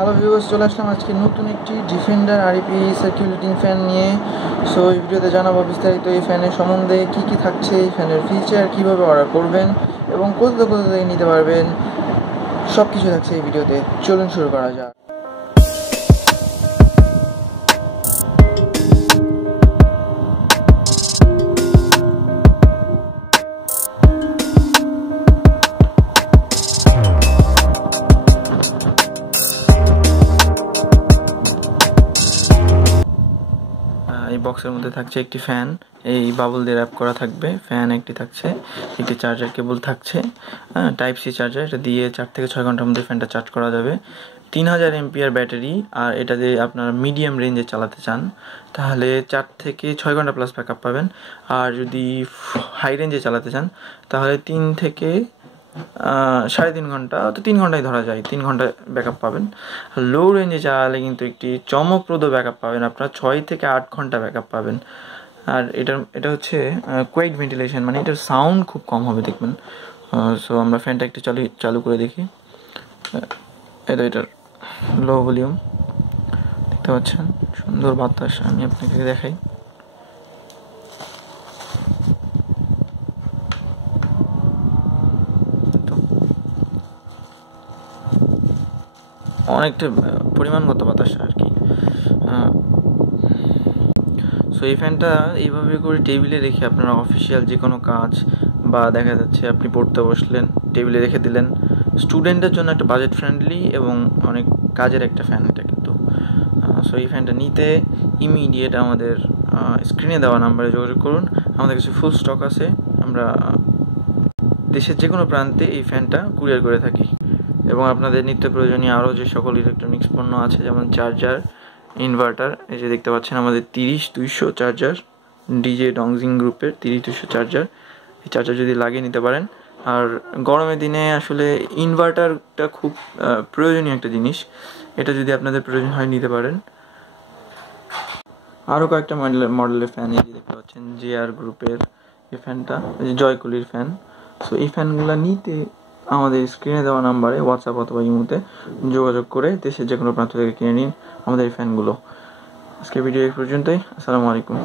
Hello viewers, চলে আসলাম আজকে নতুন একটি ডিফেন্ডার আরইপি সার্কুলেটিং ফ্যান নিয়ে। সো এই ভিডিওতে জানাবো বিস্তারিত এই ফ্যানের সম্বন্ধে, কী থাকছে, এই ফ্যানের ফিচার, কীভাবে অর্ডার করবেন এবং কোথা থেকে নিতে পারবেন, সব কিছু থাকছে এই ভিডিওতে। চলুন শুরু করা যাক। এই বক্সের মধ্যে থাকছে একটি ফ্যান, এই বাবল দিয়ে র্যাপ করা থাকবে। ফ্যান একটি থাকছে, একটি চার্জার কেবল থাকছে, টাইপ সি চার্জার। এটা দিয়ে 4 থেকে 6 ঘন্টার মধ্যে ফ্যানটা চার্জ করা যাবে। 3000 এমপিআর ব্যাটারি। আর এটা দিয়ে আপনারা মিডিয়াম রেঞ্জে চালাতে চান তাহলে 4 থেকে 6 ঘন্টা প্লাস ব্যাকআপ পাবেন। আর যদি হাই রেঞ্জে চালাতে চান তাহলে 3 থেকে 3.5 ঘন্টা, তো 3 ঘন্টায় ধরা যায়, 3 ঘন্টা ব্যাকআপ পাবেন। লো রেঞ্জে চালালে কিন্তু একটি চমকপ্রদ ব্যাকআপ পাবেন, আপনারা 6 থেকে 8 ঘন্টা ব্যাকআপ পাবেন। আর এটা হচ্ছে কোয়াইট ভেন্টিলেশন, মানে এটার সাউন্ড খুব কম হবে দেখবেন। সো আমরা ফ্যানটা একটু চালু করে দেখি। এটার লো ভলিউম দেখতে পাচ্ছেন, সুন্দর বাতাস। আমি আপনাকে দেখাই। অনেকটা পরিমাণগত বাতাস আর কি। সো এই ফ্যানটা এইভাবে করে টেবিলে রেখে আপনারা অফিসিয়াল যে কোনো কাজ, বা দেখা যাচ্ছে আপনি পড়তে বসলেন, টেবিলে রেখে দিলেন। স্টুডেন্টের জন্য একটা বাজেট ফ্রেন্ডলি এবং অনেক কাজের একটা ফ্যান এটা কিন্তু। সো এই ফ্যানটা নিতে ইমিডিয়েট আমাদের স্ক্রিনে দেওয়া নাম্বারে যোগাযোগ করুন। আমাদের কাছে ফুল স্টক আছে। আমরা দেশের যে কোনো প্রান্তে এই ফ্যানটা কুরিয়ার করে থাকি। এবং আপনাদের নিত্য প্রয়োজনীয় আরও যে সকল ইলেকট্রনিক্স পণ্য আছে, যেমন চার্জার, ইনভার্টার, এই যে দেখতে পাচ্ছেন আমাদের 30-200 চার্জার, ডিজে ডংজিং গ্রুপের 30-200 চার্জার। এই চার্জার যদি লাগিয়ে নিতে পারেন। আর গরমের দিনে আসলে ইনভার্টারটা খুব প্রয়োজনীয় একটা জিনিস, এটা যদি আপনাদের প্রয়োজন হয় নিতে পারেন। আরও কয়েকটা মডেলের ফ্যান এই যে দেখতে পাচ্ছেন, জেআর গ্রুপের এই ফ্যানটা, জয়কুলির ফ্যান। সো এই ফ্যানগুলো নিতে আমাদের স্ক্রিনে দেওয়া নাম্বারে হোয়াটসঅ্যাপ অথবা ইমোতে যোগাযোগ করে দেশের যে কোনো প্রান্ত থেকে কিনে নিন আমাদের এই ফ্যানগুলো। আজকে ভিডিও এই পর্যন্তই। আসসালামু আলাইকুম।